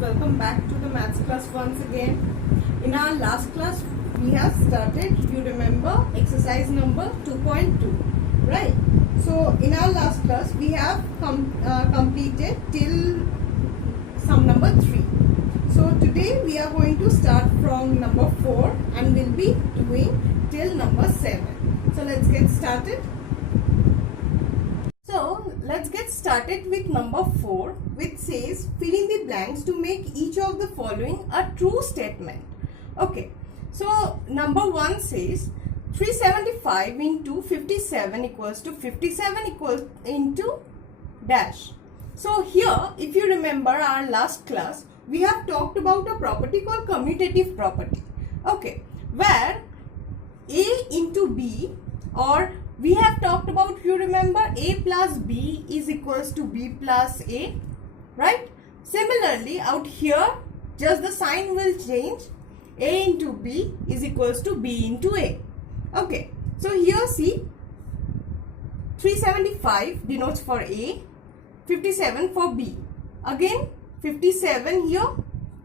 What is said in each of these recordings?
welcome back to the maths class once again. In our last class we have started, you remember, exercise number 2.2, right? So in our last class we have completed till sum number 3. So today we are going to start from number 4 and we'll be doing till number 7. So let's get started. So let's get started with number 4, which says fill in the blanks to make each of the following a true statement. Okay, so number 1 says 375 into 57 equals to 57 equals into dash. So here, if you remember our last class, we have talked about a property called commutative property. Okay, where A into B, or we have talked about, you remember, A plus B is equals to B plus A, right? Similarly, out here, just the sign will change. A into B is equals to B into A. Okay, so here see, 375 denotes for A, 57 for B. Again, 57 here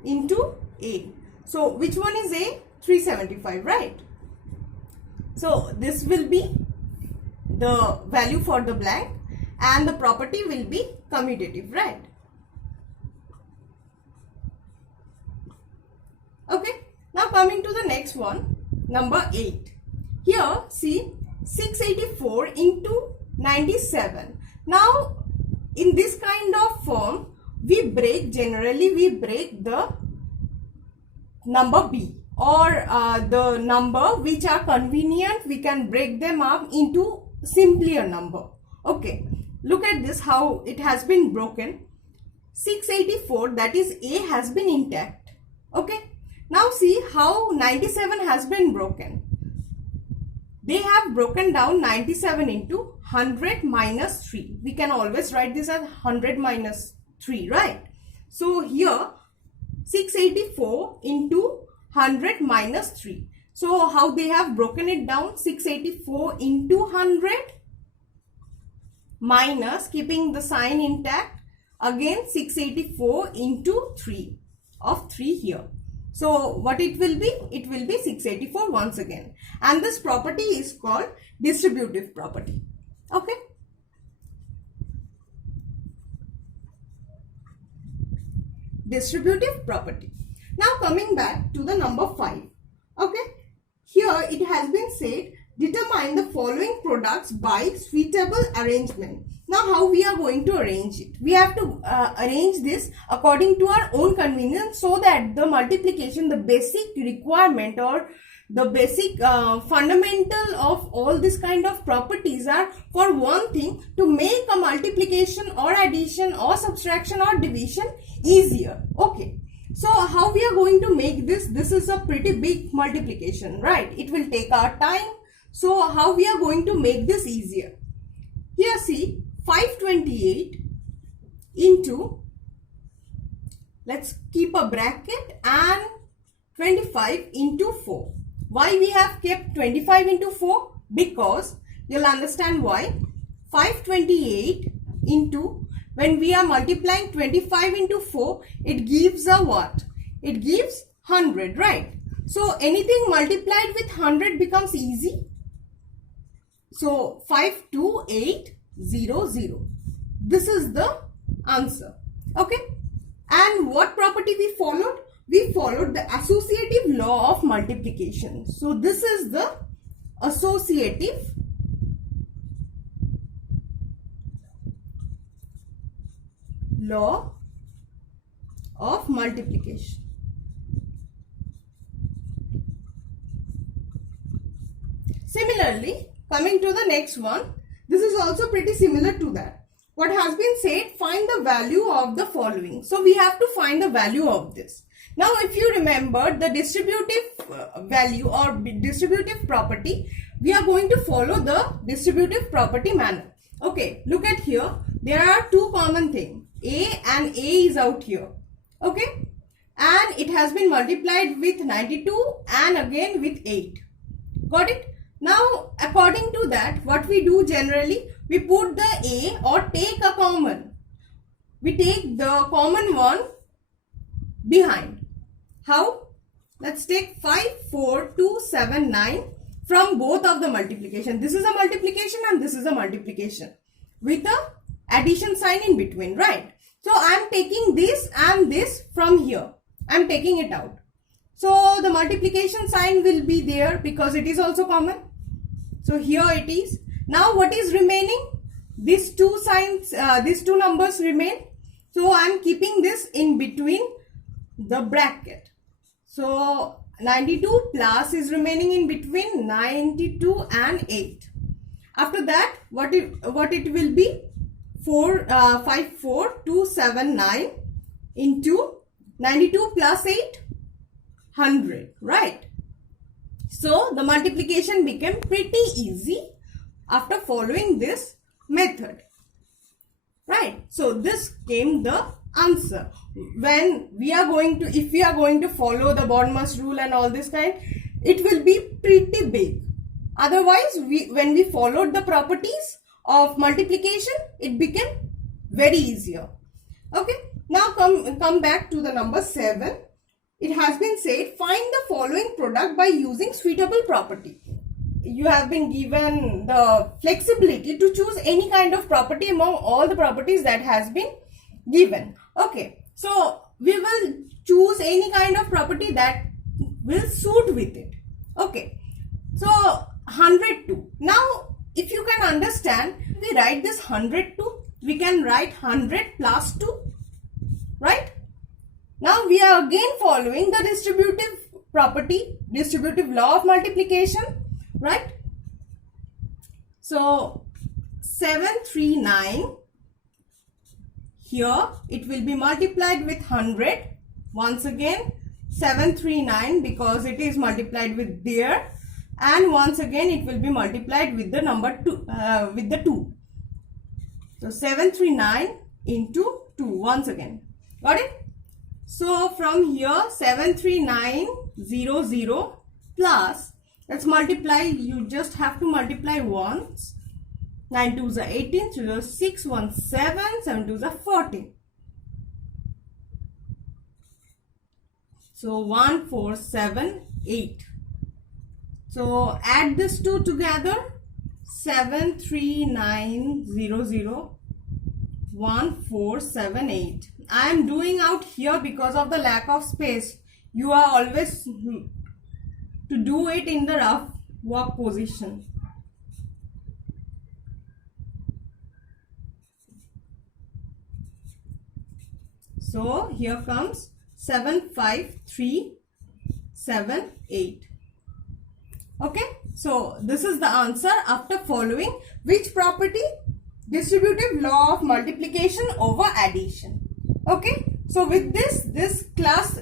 into A. So, which one is A? 375, right? So, this will be the value for the blank and the property will be commutative, right? Okay, now coming to the next one, number 8. Here, see, 684 into 97. Now, in this kind of form, generally we break the number B, or the number which are convenient, we can break them up into simpler number. Okay, look at this, how it has been broken. 684, that is A, has been intact. Okay, now see how 97 has been broken. They have broken down 97 into 100 minus 3. We can always write this as 100 minus 3, right? So here 684 into 100 minus 3. So how they have broken it down? 684 into 100 minus, keeping the sign intact, again 684 into 3 of 3 here. So what it will be? It will be 684 once again. And this property is called distributive property. Okay. Distributive property. Now coming back to the number 5. Okay. Here it has been said, determine the following products by suitable arrangement. Now how we are going to arrange it? We have to arrange this according to our own convenience, so that the multiplication, the basic requirement or the basic fundamental of all this kind of properties are, for one thing, to make a multiplication or addition or subtraction or division easier. Okay. So how we are going to make this? This is a pretty big multiplication, right? It will take our time. So how we are going to make this easier? Here see, 528 into, let's keep a bracket, and 25 into 4. Why we have kept 25 into 4? Because you'll understand why. 528 into, when we are multiplying 25 into 4, it gives a what? It gives 100, right? So anything multiplied with 100 becomes easy. So 52800. This is the answer. Okay. And what property we followed? We followed the associative law of multiplication. So this is the associative law of multiplication. Similarly, coming to the next one, this is also pretty similar to that. What has been said, find the value of the following. So we have to find the value of this. Now if you remember the distributive value or distributive property, we are going to follow the distributive property manner. Okay, look at here. There are two common things. A and A is out here. Okay, and it has been multiplied with 92 and again with 8. Got it? Now, according to that, what we do generally, we put the A or take a common. We take the common one behind. How? Let's take 5, 4, 2, 7, 9 from both of the multiplication. This is a multiplication and this is a multiplication with a addition sign in between, right? So I am taking this and this from here. I am taking it out. So the multiplication sign will be there because it is also common. So here it is. Now what is remaining? These two signs, these two numbers remain. So I am keeping this in between the bracket. So 92 plus is remaining in between 92 and 8. After that, what it will be? 5, 4, 2, 7, 9 into 92 plus 8, 100, right? So the multiplication became pretty easy after following this method, right? So this came the answer. When we are going to, if we are going to follow the BODMAS rule and all this kind, it will be pretty big. Otherwise, when we followed the properties of multiplication, it became very easier. Okay, now come back to the number 7. It has been said, find the following product by using suitable property. You have been given the flexibility to choose any kind of property among all the properties that has been given. Okay, so we will choose any kind of property that will suit with it. Okay, so 102. Now, if you can understand, we write this 102, we can write 100 plus 2, right? Now we are again following the distributive property, distributive law of multiplication, right? So 739, here it will be multiplied with 100. Once again 739 because it is multiplied with there, and once again it will be multiplied with the number 2, with the 2. So 739 into 2 once again. Got it? So from here 73900 plus, let's multiply, you just have to multiply once. 9 2s are 18, 3 are 6, 1 7, 7 2s are 14. So 1 4 7 8. So add this two together, 73900 1478. I am doing out here because of the lack of space. You are always to do it in the rough work position. So here comes 75378. Okay, so this is the answer after following which property? Distributive law of multiplication over addition. Okay, so with this class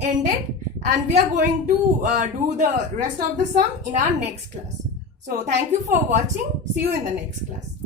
ended, and we are going to do the rest of the sum in our next class. So thank you for watching. See you in the next class.